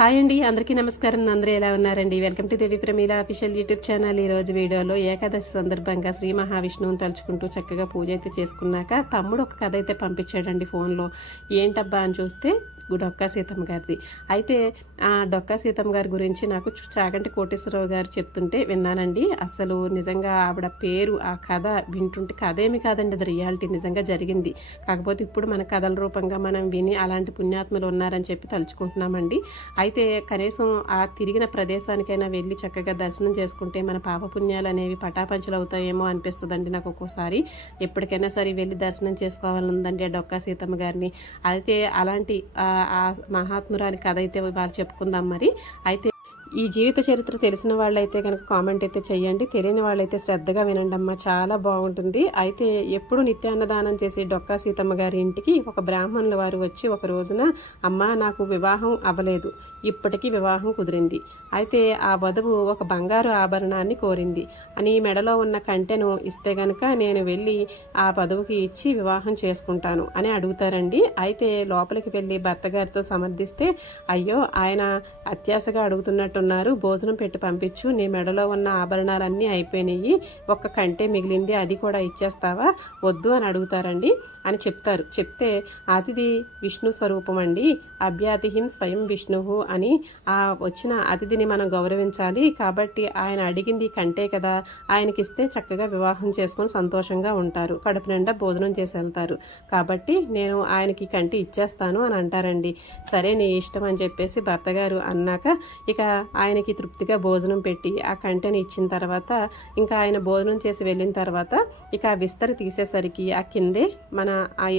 Hi అండి అందరికీ నమస్కారం. అందరూ ఎలా ఉన్నారండి? Welcome to Devi Pramila official YouTube channel ఈ రోజు వీడియోలో ఏకాదశి సందర్భంగా శ్రీ మహావిష్ణువుని తలుచుకుంటూ చక్కగా పూజ అయితే చేసుకున్నాక తమ్ముడు ఒక కథ అయితే పంపించాడండి ఫోన్లో. ఏంటబ్బా అని చూస్తే డొక్కా సీతమ్మ గారిది. అయితే ఆ డొక్కా సీతమ్మ గారి గురించి నాకు చాగంటి కోటేశ్వరరావు గారు చెప్తుంటే విన్నానండి. అసలు నిజంగా ఆవిడ పేరు ఆ కథ వింటుంటే కథ ఏమి కాదండి. అది రియాలిటీ నిజంగా జరిగింది. కాకపోతే ఇప్పుడు మన కథల రూపంగా మనం విని అలాంటి పుణ్యాత్మలు ఉన్నారని చెప్పి తలుచుకుంటున్నామండి. అయితే కనీసం ఆ తిరిగిన ప్రదేశానికైనా వెళ్ళి చక్కగా దర్శనం చేసుకుంటే మన పాపపుణ్యాలు అనేవి పటాపంచలు అవుతాయేమో అనిపిస్తుందండి నాకు ఒక్కోసారి. ఎప్పటికైనా సరే వెళ్ళి దర్శనం చేసుకోవాలని ఉందండి ఆ డొక్కా సీతమ్మ గారిని. అయితే అలాంటి ఆ, మహాత్మురాని మహాత్మురాలి కథ అయితే వారు చెప్పుకుందాం మరి. అయితే ఈ జీవిత చరిత్ర తెలిసిన వాళ్ళైతే కనుక కామెంట్ అయితే చేయండి తెలియని వాళ్ళైతే శ్రద్ధగా వినండి అమ్మా. చాలా బాగుంటుంది. అయితే ఎప్పుడు నిత్యాన్నదానం చేసే డొక్కా సీతమ్మ గారి ఇంటికి ఒక బ్రాహ్మణుల వారు వచ్చి ఒక రోజున అమ్మ నాకు వివాహం అవ్వలేదు. ఇప్పటికీ వివాహం కుదిరింది. అయితే ఆ వధువు ఒక బంగారు ఆభరణాన్ని కోరింది. అని మెడలో ఉన్న కంటెను ఇస్తే గనక నేను వెళ్ళి ఆ వధువుకి ఇచ్చి వివాహం చేసుకుంటాను అని అడుగుతారండి. అయితే లోపలికి వెళ్ళి భర్త గారితో సమర్థిస్తే అయ్యో ఆయన అత్యాశగా అంటున్నారు భోజనం పెట్టి పంపించు. నీ మెడలో ఉన్న ఆభరణాలన్నీ అయిపోయినాయి ఒక్క కంటే మిగిలింది అది కూడా ఇచ్చేస్తావా? వద్దు అని అడుగుతారండి అని చెప్తారు. చెప్తే అతిథి విష్ణు స్వరూపం అండి. అభ్యాతిహిం స్వయం విష్ణువు అని ఆ వచ్చిన అతిథిని మనం గౌరవించాలి. కాబట్టి ఆయన అడిగింది కంటే కదా. ఆయనకి ఇస్తే చక్కగా వివాహం చేసుకొని సంతోషంగా ఉంటారు. కడుపు నిండా భోజనం చేసి వెళ్తారు. కాబట్టి నేను ఆయనకి కంటి ఇచ్చేస్తాను అని అంటారండి. సరే నీ ఇష్టం అని చెప్పేసి భర్తగారు అన్నాక ఇక ఆయనకి తృప్తిగా భోజనం పెట్టి ఆ కంటెని ఇచ్చిన తర్వాత ఇంకా ఆయన భోజనం చేసి వెళ్ళిన తర్వాత ఇక ఆ విస్తరి తీసేసరికి ఆ కిందే మన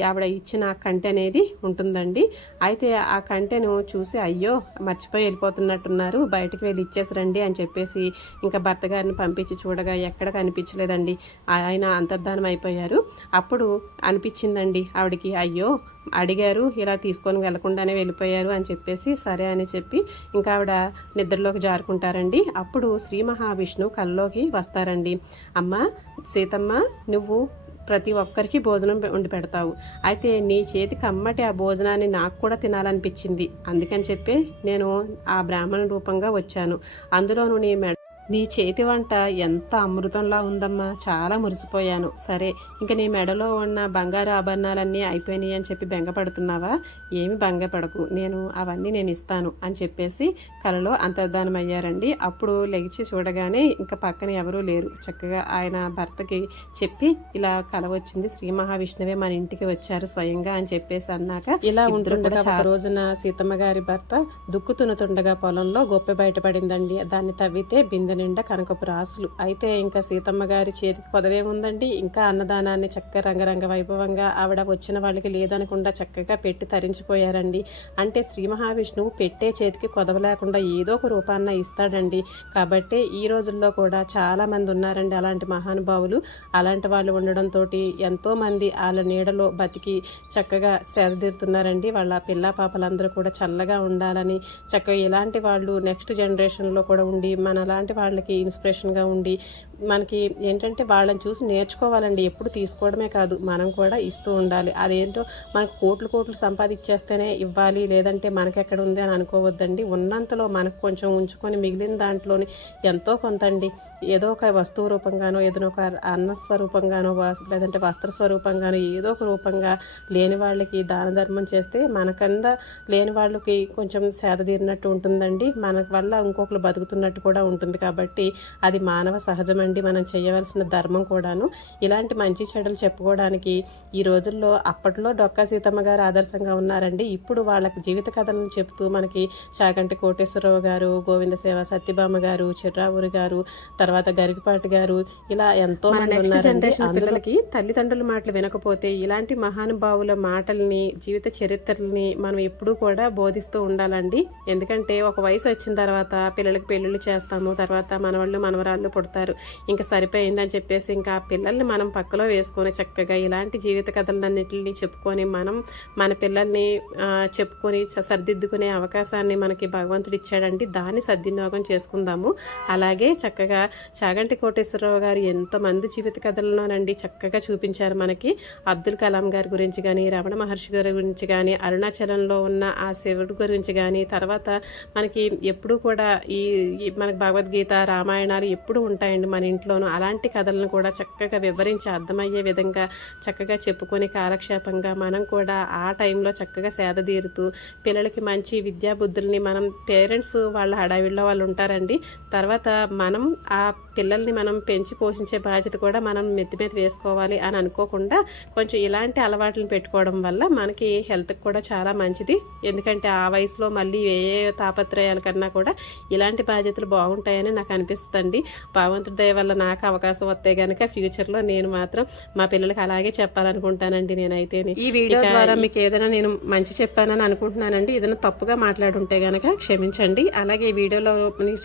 ఆవిడ ఇచ్చిన ఆ కంటె అనేది ఉంటుందండి. అయితే ఆ కంటెను చూసి అయ్యో మర్చిపోయి వెళ్ళిపోతున్నట్టున్నారు. బయటకు వెళ్ళి ఇచ్చేసరండి అని చెప్పేసి ఇంకా భర్త గారిని పంపించి చూడగా ఎక్కడ కనిపించలేదండి. ఆయన అంతర్ధానం అయిపోయారు. అప్పుడు అనిపించిందండి ఆవిడకి అయ్యో అడిగారు ఇలా తీసుకొని వెళ్ళకుండానే వెళ్ళిపోయారు అని చెప్పేసి సరే అని చెప్పి ఇంకా ఆవిడ నిద్రలోకి జారుకుంటారండి. అప్పుడు శ్రీ మహావిష్ణువు కల్లోకి వస్తారండి. అమ్మ సీతమ్మ నువ్వు ప్రతి ఒక్కరికి భోజనం వండి పెడతావు. అయితే నీ చేతికి అమ్మటి ఆ భోజనాన్ని నాకు కూడా తినాలనిపించింది. అందుకని చెప్పి నేను ఆ బ్రాహ్మణ రూపంగా వచ్చాను. అందులోను నీ మెడ నీ చేతి వంట ఎంత అమృతంలా ఉందమ్మా. చాలా మురిసిపోయాను. సరే ఇంక నీ మెడలో ఉన్న బంగారు ఆభరణాలన్నీ అయిపోయినాయి అని చెప్పి బెంగపడుతున్నావా ఏమి బెంగపడకు నేను అవన్నీ నేను ఇస్తాను అని చెప్పేసి కలలో అంతర్ధానం అయ్యారండి అప్పుడు లెగిచి చూడగానే ఇంకా పక్కన ఎవరూ లేరు. చక్కగా ఆయన భర్తకి చెప్పి ఇలా కల వచ్చింది శ్రీ మహావిష్ణువే మన ఇంటికి వచ్చారు స్వయంగా అని చెప్పేసి అన్నాక ఇలా ఉంటుండగా ఒక రోజున సీతమ్మ గారి భర్త దుక్కు తునుతుండగా పొలంలో గొప్ప బయటపడిందండి దాన్ని తవ్వితే బిందె నిండా కనకపు రాసులు. అయితే ఇంకా సీతమ్మ గారి చేతికి కొదవేముందండి ఇంకా అన్నదానాన్ని చక్కగా రంగరంగ వైభవంగా ఆవిడ వచ్చిన వాళ్ళకి లేదనకుండా చక్కగా పెట్టి తరించిపోయారండి. అంటే శ్రీ మహావిష్ణువు పెట్టే చేతికి కొదవ లేకుండా ఏదో ఒక రూపాన్న ఇస్తాడండి. కాబట్టి ఈ రోజుల్లో కూడా చాలామంది ఉన్నారండి అలాంటి మహానుభావులు. అలాంటి వాళ్ళు ఉండడంతో ఎంతో మంది వాళ్ళ నీడలో బతికి చక్కగా సేదతీరుతున్నారండి వాళ్ళ పిల్ల పాపలందరూ కూడా చల్లగా ఉండాలని చక్కగా ఇలాంటి వాళ్ళు నెక్స్ట్ జనరేషన్లో కూడా ఉండి మన అలాంటి వాళ్ళకి ఇన్స్పిరేషన్గా ఉండి మనకి ఏంటంటే వాళ్ళని చూసి నేర్చుకోవాలండి. ఎప్పుడు తీసుకోవడమే కాదు మనం కూడా ఇస్తూ ఉండాలి. అదేంటో మనకు కోట్లు కోట్లు సంపాదించేస్తేనే ఇవ్వాలి. లేదంటే మనకెక్కడ ఉంది అని అనుకోవద్దండి. ఉన్నంతలో మనకు కొంచెం ఉంచుకొని మిగిలిన దాంట్లోని ఎంతో కొంత అండి ఏదో ఒక వస్తువు రూపంగానో ఏదైనా ఒక అన్న స్వరూపంగానో లేదంటే వస్త్ర స్వరూపంగానో ఏదో ఒక రూపంగా లేని వాళ్ళకి దాన ధర్మం చేస్తే మనకంద లేని వాళ్ళకి కొంచెం సేద తీరినట్టు ఉంటుందండి. మన వల్ల ఇంకొకరు బతుకుతున్నట్టు కూడా ఉంటుంది. కాబట్టి అది మానవ సహజమండి. మనం చేయవలసిన ధర్మం కూడాను ఇలాంటి మంచి చెడులు చెప్పుకోవడానికి ఈ రోజుల్లో అప్పట్లో డొక్కా సీతమ్మ గారు ఆదర్శంగా ఉన్నారండి. ఇప్పుడు వాళ్ళకి జీవిత కథలను చెప్తూ మనకి చాగంటి కోటేశ్వరరావు గారు గోవింద సేవ సత్యభామ గారు చిర్రావురి గారు తర్వాత గరికపాటి గారు ఇలా ఎంతో మంది ఉన్నారండి. పిల్లలకి తల్లిదండ్రుల మాటలు వినకపోతే ఇలాంటి మహానుభావుల మాటల్ని జీవిత చరిత్రల్ని మనం ఎప్పుడూ కూడా బోధిస్తూ ఉండాలండి. ఎందుకంటే ఒక వయసు వచ్చిన తర్వాత పిల్లలకి పెళ్ళిళ్ళు చేస్తాము తర్వాత మనవాళ్ళు మనవరాళ్ళు పుడతారు. ఇంకా సరిపోయిందని చెప్పేసి ఇంకా పిల్లల్ని మనం పక్కలో వేసుకొని చక్కగా ఇలాంటి జీవిత కథలన్నింటినీ చెప్పుకొని మనం మన పిల్లల్ని చెప్పుకొని సర్దిద్దుకునే అవకాశాన్ని మనకి భగవంతుడు ఇచ్చాడండి. దాన్ని సద్వినియోగం చేసుకుందాము. అలాగే చక్కగా చాగంటి కోటేశ్వరరావు గారు ఎంతమంది జీవిత కథలలోనండి చక్కగా చూపించారు మనకి. అబ్దుల్ కలాం గారి గురించి కానీ రమణ మహర్షి గారి గురించి కానీ అరుణాచలంలో ఉన్న ఆ శివుడు గురించి కానీ తర్వాత మనకి ఎప్పుడూ కూడా ఈ మనకి భగవద్గీత రామాయణాలు ఎప్పుడు ఉంటాయండి మన ఇంట్లోనూ అలాంటి కథలను కూడా చక్కగా వివరించి అర్థమయ్యే విధంగా చక్కగా చెప్పుకొని కాలక్షేపంగా మనం కూడా ఆ టైంలో చక్కగా సేద తీరుతూ పిల్లలకి మంచి విద్యాబుద్ధుల్ని మనం పేరెంట్స్ వాళ్ళ హడావిడిలో వాళ్ళు ఉంటారండి. తర్వాత మనం ఆ పిల్లల్ని మనం పెంచి పోషించే బాధ్యత కూడా మనం మెత్తి మీద వేసుకోవాలి అని అనుకోకుండా కొంచెం ఇలాంటి అలవాట్లను పెట్టుకోవడం వల్ల మనకి హెల్త్కి కూడా చాలా మంచిది. ఎందుకంటే ఆ వయసులో మళ్ళీ ఏ ఏ తాపత్రయాల కన్నా కూడా ఇలాంటి బాధ్యతలు బాగుంటాయని నాకు అనిపిస్తుంది భగవంతుడి దయ వల్ల నాకు అవకాశం వస్తే కనుక ఫ్యూచర్లో నేను మాత్రం మా పిల్లలకి అలాగే చెప్పాలనుకుంటానండి నేనైతే ఈ వీడియో ద్వారా మీకు ఏదైనా నేను మంచి చెప్పానని అనుకుంటున్నానండి. ఏదైనా తప్పుగా మాట్లాడుంటే గనక క్షమించండి. అలాగే ఈ వీడియోలో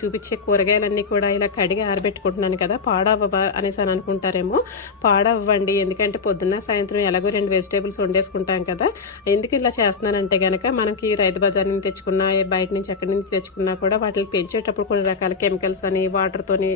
చూపించే కూరగాయలన్నీ కూడా ఇలా కడిగి ఆరబెట్టుకుంటున్నాను కదా పాడవ్వ అనేసి అని అనుకుంటారేమో. పాడవ్వండి ఎందుకంటే పొద్దున్న సాయంత్రం ఎలాగో రెండు వెజిటేబుల్స్ వండేసుకుంటాం కదా. ఎందుకు ఇలా చేస్తున్నానంటే గనక మనకి రైతు బజార్ నుంచి తెచ్చుకున్నా బయట నుంచి ఎక్కడి నుంచి తెచ్చుకున్నా కూడా వాటిని పెంచేటప్పుడు కొన్ని రకాల కెమికల్స్ అని వాటర్తోని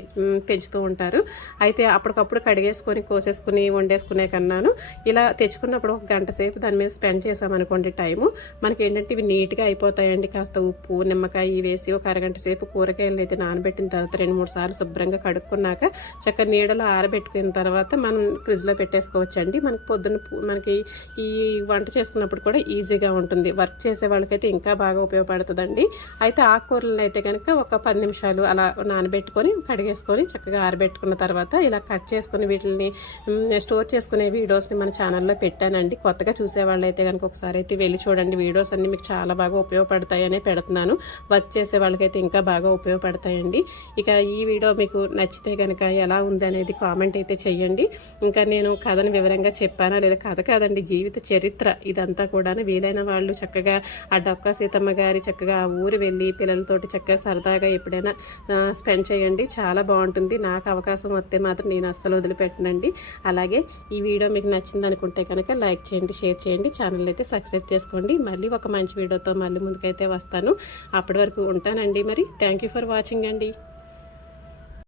పెంచుతూ ఉంటారు. అయితే అప్పటికప్పుడు కడిగేసుకొని కోసేసుకుని వండేసుకునే కన్నాను. ఇలా తెచ్చుకున్నప్పుడు ఒక గంట సేపు దాని మీద స్పెండ్ చేసామనుకోండి టైము. మనకి ఏంటంటే ఇవి నీట్గా అయిపోతాయండి. కాస్త ఉప్పు నిమ్మకాయ వేసి ఒక అరగంట సేపు కూరగాయలు అయితే నానబెట్టిన తర్వాత రెండు మూడు సార్లు శుభ్రంగా కడుక్కున్నాక చక్కగా నీడలో ఆరబెట్టుకున్న తర్వాత మనం ఫ్రిడ్జ్లో పెట్టేసుకోవచ్చండి. మనకి పొద్దున్న మనకి ఈ వంట చేసుకున్నప్పుడు కూడా ఈజీగా ఉంటుంది. వర్క్ చేసే వాళ్ళకైతే ఇంకా బాగా ఉపయోగపడుతుందండి. అయితే ఆకుకూరలను అయితే కనుక ఒక పది నిమిషాలు అలా నానబెట్టుకొని కడిగేసుకొని చక్కగా ఆరబెట్టుకున్న తర్వాత ఇలా కట్ చేసుకుని వీటిని స్టోర్ చేసుకునే వీడియోస్ని మన ఛానల్లో పెట్టానండి. కొత్తగా చూసేవాళ్ళు అయితే కనుక ఒకసారి అయితే వెళ్ళి చూడండి. వీడియోస్ అన్ని మీకు చాలా బాగా ఉపయోగపడతాయనే పెడుతున్నాను. వర్క్ చేసే వాళ్ళకైతే ఇంకా బాగా ఉపయోగపడతాయండి. ఇక ఈ వీడియో మీకు నచ్చితే కనుక ఎలా ఉంది అనేది కామెంట్ అయితే చెయ్యండి. ఇంకా నేను కథను వివరంగా చెప్పానా లేదా కథ కాదండి జీవిత చరిత్ర ఇదంతా కూడా వీలైన వాళ్ళు చక్కగా ఆ డొక్కా సీతమ్మ గారి చక్కగా ఆ ఊరు వెళ్ళి పిల్లలతోటి చక్కగా సరదాగా ఎప్పుడైనా స్పెండ్ చేయండి. చాలా బాగుంటుంది. నాకు అవకాశం వస్తే మాత్రం నేను అస్సలు వదిలిపెట్టనండి. అలాగే ఈ వీడియో మీకు నచ్చింది అనుకుంటే కనుక లైక్ చేయండి షేర్ చేయండి ఛానల్ అయితే సబ్స్క్రైబ్ చేసుకోండి. మళ్ళీ ఒక మంచి వీడియోతో మళ్ళీ ముందుకైతే వస్తాను. అప్పటి వరకు ఉంటానండి మరి. థ్యాంక్ యూ ఫర్ వాచింగ్ అండి.